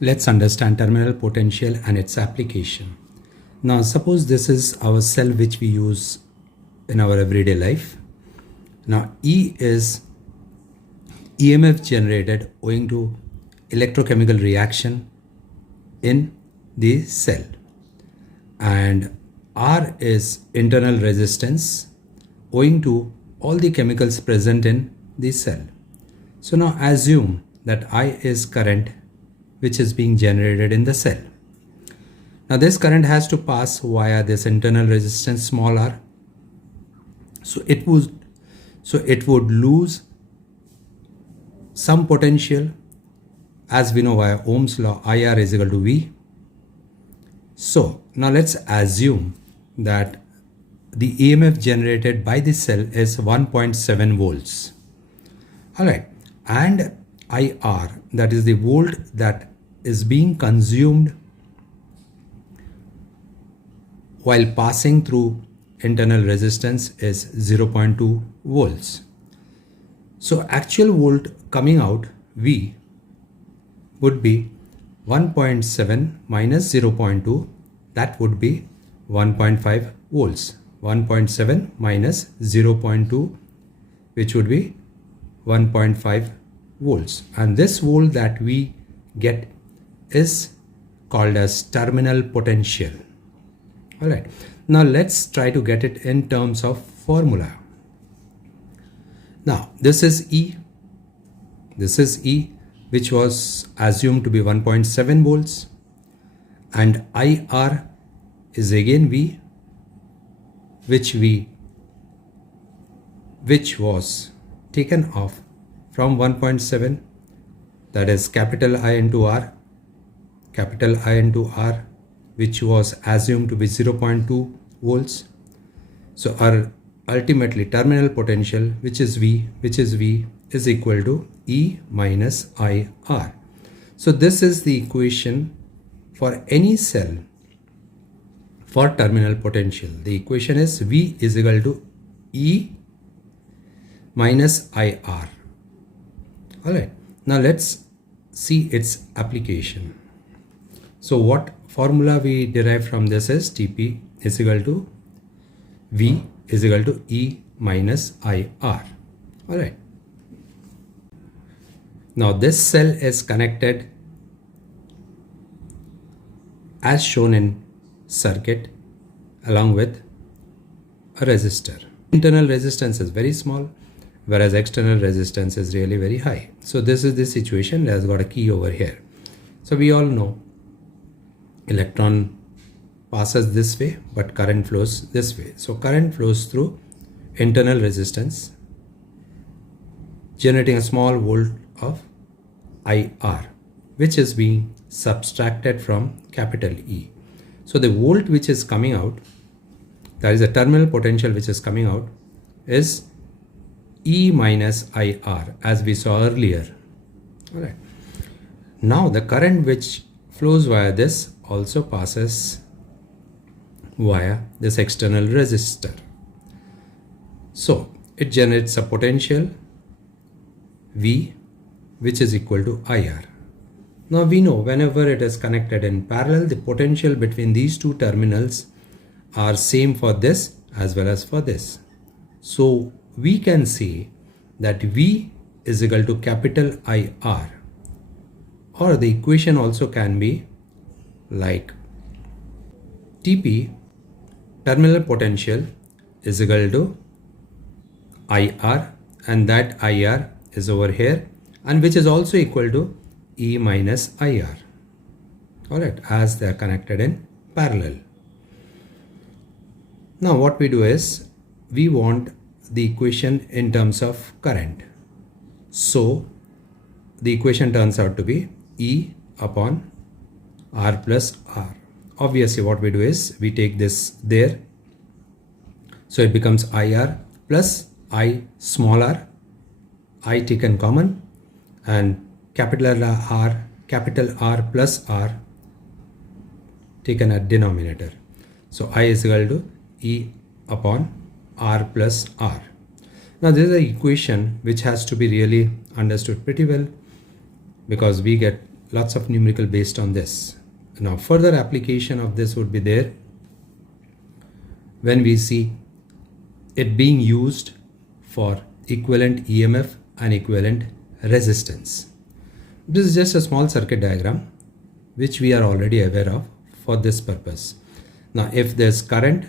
Let's understand terminal potential and its application. Now suppose this is our cell which we use in our everyday life. Now E is EMF generated owing to electrochemical reaction in the cell, and R is internal resistance owing to all the chemicals present in the cell. So now assume that I is current which is being generated in the cell. Now this current has to pass via this internal resistance small r. So it would lose some potential, as we know via Ohm's law, IR is equal to V. So now let's assume that the EMF generated by the cell is 1.7 volts. Alright, and IR, that is the volt that is being consumed while passing through internal resistance, is 0.2 volts. So actual volt coming out, V, would be 1.7 minus 0.2, that would be 1.5 volts. 1.7 minus 0.2, which would be 1.5 volts. And this volt that we get is called as terminal potential. Alright, now let's try to get it in terms of formula. Now this is E, which was assumed to be 1.7 volts, and IR is again V, which was taken off from 1.7, that is capital I into R, which was assumed to be 0.2 volts. So our ultimately terminal potential, which is V, is equal to E minus IR. So this is the equation for any cell for terminal potential. The equation is V is equal to E minus IR. Alright, now let's see its application. So what formula we derive from this is TP is equal to V is equal to E minus IR. Alright. Now this cell is connected as shown in circuit along with a resistor. Internal resistance is very small, whereas external resistance is really very high. So this is the situation. Let's got a key over here. So we all know electron passes this way, but current flows this way. So current flows through internal resistance, generating a small volt of IR, which is being subtracted from capital E. So the volt which is coming out, that is the terminal potential which is coming out, is E minus IR, as we saw earlier. Alright. Now the current which flows via this also passes via this external resistor. So it generates a potential V, which is equal to IR. Now we know whenever it is connected in parallel, the potential between these two terminals are same for this as well as for this. So we can say that V is equal to capital IR, or the equation also can be like TP, terminal potential, is equal to IR, and that IR is over here, and which is also equal to E minus IR. Alright, as they are connected in parallel. Now what we do is we want the equation in terms of current. So the equation turns out to be E upon R plus R. Obviously what we do is we take this there. So it becomes IR plus I small r, I taken common, and capital R plus R taken at denominator. So I is equal to E upon R plus R. Now this is an equation which has to be really understood pretty well, because we get lots of numerical based on this. Now further application of this would be there when we see it being used for equivalent EMF and equivalent resistance. This is just a small circuit diagram which we are already aware of for this purpose. Now if there's current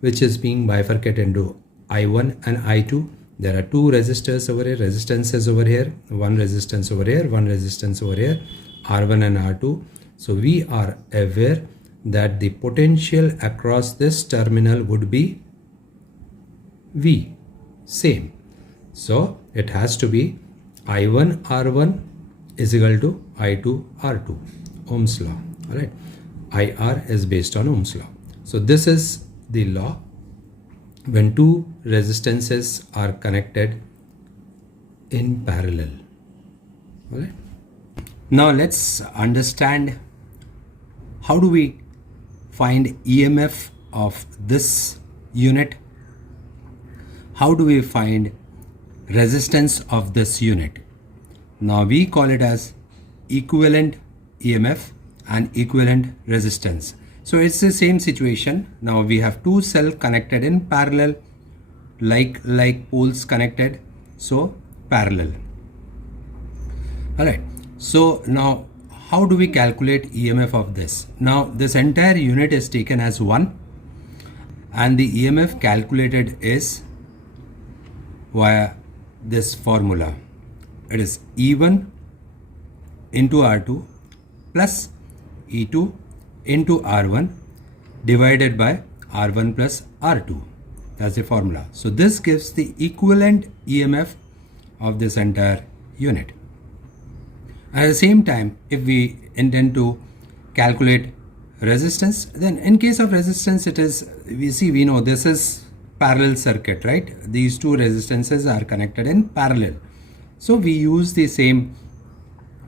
which is being bifurcated into I1 and I2, there are two resistors over here, resistances over here, one resistance over here, one resistance over here, R1 and R2. So we are aware that the potential across this terminal would be V, same. So it has to be I1 R1 is equal to I2 R2, Ohm's law. All right, IR is based on Ohm's law. So this is the law when two resistances are connected in parallel. All right. Now let's understand how do we find EMF of this unit. How do we find resistance of this unit? Now we call it as equivalent EMF and equivalent resistance. So it's the same situation. Now we have two cells connected in parallel, like poles connected, so parallel. All right. So now how do we calculate EMF of this? Now this entire unit is taken as 1 and the EMF calculated is via this formula. It is E1 into R2 plus E2 into R1 divided by R1 plus R2. That's the formula. So this gives the equivalent EMF of this entire unit. At the same time, if we intend to calculate resistance, then in case of resistance, it is, we know this is parallel circuit, right? These two resistances are connected in parallel. So we use the same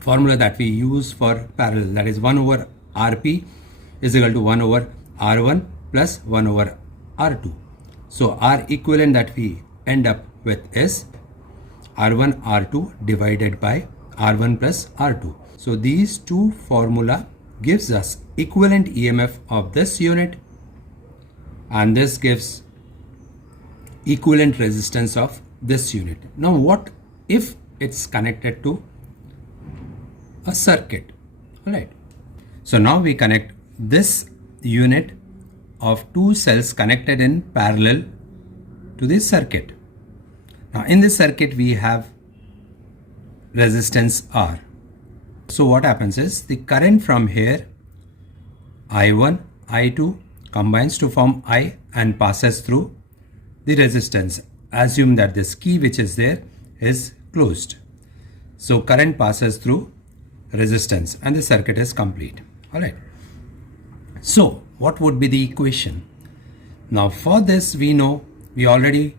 formula that we use for parallel, that is 1 over Rp is equal to 1 over R1 plus 1 over R2. So R equivalent that we end up with is R1 R2 divided by R1 plus R2. So these two formula gives us equivalent EMF of this unit and this gives equivalent resistance of this unit. Now what if it's connected to a circuit? All right. So now we connect this unit of two cells connected in parallel to this circuit. Now in this circuit we have resistance R. So what happens is the current from here I1, I2 combines to form I and passes through the resistance. Assume that this key which is there is closed. So current passes through resistance and the circuit is complete. All right. So what would be the equation? Now for this we know, we already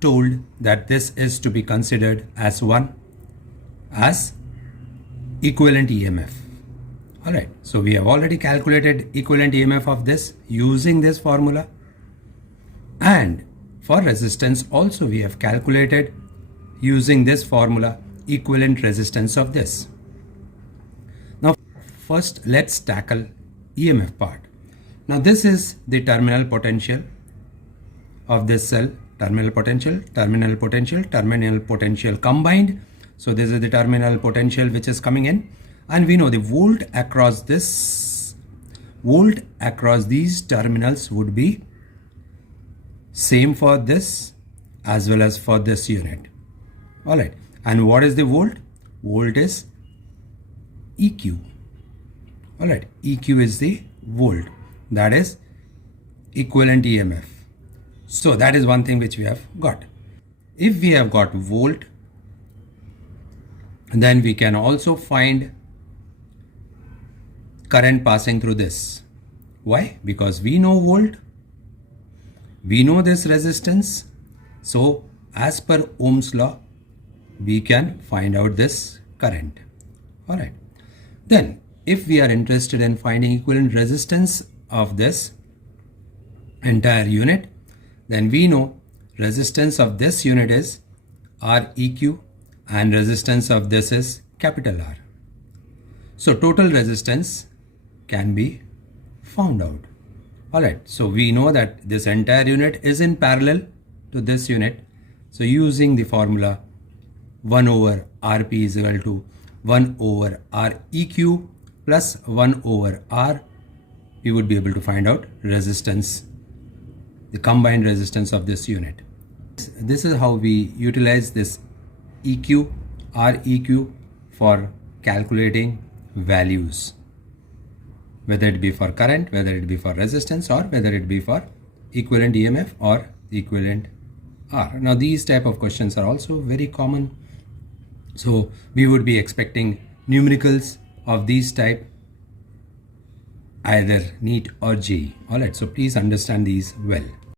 told that this is to be considered as one as equivalent EMF. All right. So we have already calculated equivalent EMF of this using this formula. And for resistance also we have calculated using this formula equivalent resistance of this. Now first let's tackle EMF part. Now this is the terminal potential of this cell, terminal potential, terminal potential, terminal potential combined. So this is the terminal potential which is coming in, and we know the volt across these terminals would be same for this as well as for this unit. All right. And what is the volt? Volt is EQ. All right. EQ is the volt. That is equivalent EMF. So that is one thing which we have got. If we have got volt, then we can also find current passing through this. Why? Because we know volt, we know this resistance. So as per Ohm's law, we can find out this current. All right. Then if we are interested in finding equivalent resistance of this entire unit, then we know resistance of this unit is Req and resistance of this is capital R. So total resistance can be found out. Alright, so we know that this entire unit is in parallel to this unit. So using the formula 1 over Rp is equal to 1 over Req plus 1 over R, we would be able to find out resistance, the combined resistance of this unit. This is how we utilize this EQ, Req for calculating values, whether it be for current, whether it be for resistance, or whether it be for equivalent EMF or equivalent R. Now these type of questions are also very common. So we would be expecting numericals of these type, either NEET or JEE. Alright, so please understand these well.